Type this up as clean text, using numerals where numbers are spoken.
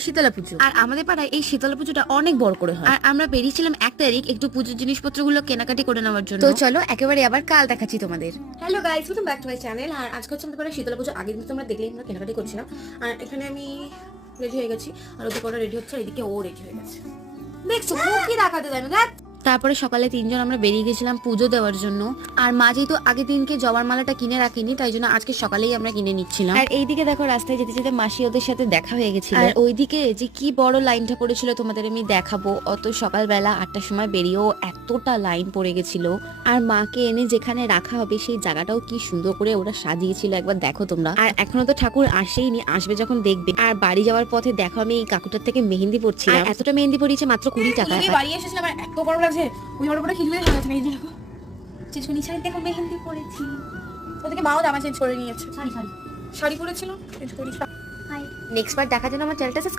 শীতলা পুজো। আর আমাদের পাড়ায় এই শীতলা পুজোটা অনেক বড় করে হয়। আর আমরা বেরিয়েছিলাম 1 তারিখ একটু পুজোর জিনিসপত্রগুলো কেনাকাটি করে নেওয়ার জন্য। তো চলো একেবারে আবার কাল দেখাচ্ছি তোমাদের। Hello guys, welcome back to my channel. আর আজকে হচ্ছে আমাদের পাড়ায় শীতলা পুজো। আগের দিন তোমরা দেখলেই আমরা কেনাকাটি করছিলাম। আর এখানে আমি রেডি হয়ে গেছি, আর ওদিকে ওরা রেডি হচ্ছে, আর এদিকে ও রেডি হয়ে গেছে। দেখছো কি দেখাতে দেয় না। তারপরে সকালে 3 জন আমরা বেরিয়ে গেছিলাম পুজো দেওয়ার জন্য। আর মা যেহেতু আগের দিনকে জবার মালাটা কিনে রাখিনি, তাই জন্য আজকে সকালেই আমরা কিনে নিচ্ছিলাম। আর এইদিকে দেখো রাস্তায় যেতে যেতে মাসি ওদের সাথে দেখা হয়ে গেছিল। আর ওইদিকে যে কি বড় লাইনটা পড়েছিল তোমাদের আমি দেখাবো। অত সকালবেলা 8টার সময় বেরিয়েও এতটা লাইন পড়ে গেছিল। আর মাকে এনে যেখানে রাখা হবে সেই জায়গাটাও কি সুন্দর করে ওরা সাজিয়েছিল, একবার দেখো তোমরা। আর এখনো তো ঠাকুর আসেইনি, আসবে যখন দেখবে। আর বাড়ি যাওয়ার পথে দেখো আমি এই কাকুটার থেকে মেহেন্দি পড়ছিলাম। এতটা মেহেন্দি পড়িয়েছে মাত্র 20 টাকা। বাড়ি এসেছিলাম আর এত গরম লাগছে, ওই বড় বড় খিচুড়ি হয়ে গেছে। এই দেখো চিচুনি শাড়ি, দেখো মেহেন্দি পরেছি। ওদিকে মাও জামা চেঞ্জ করে নিয়েছে, শাড়ি পরেছিল, চেঞ্জ করেছি। নেক্সট বার দেখার জন্য আমার চ্যানেলটা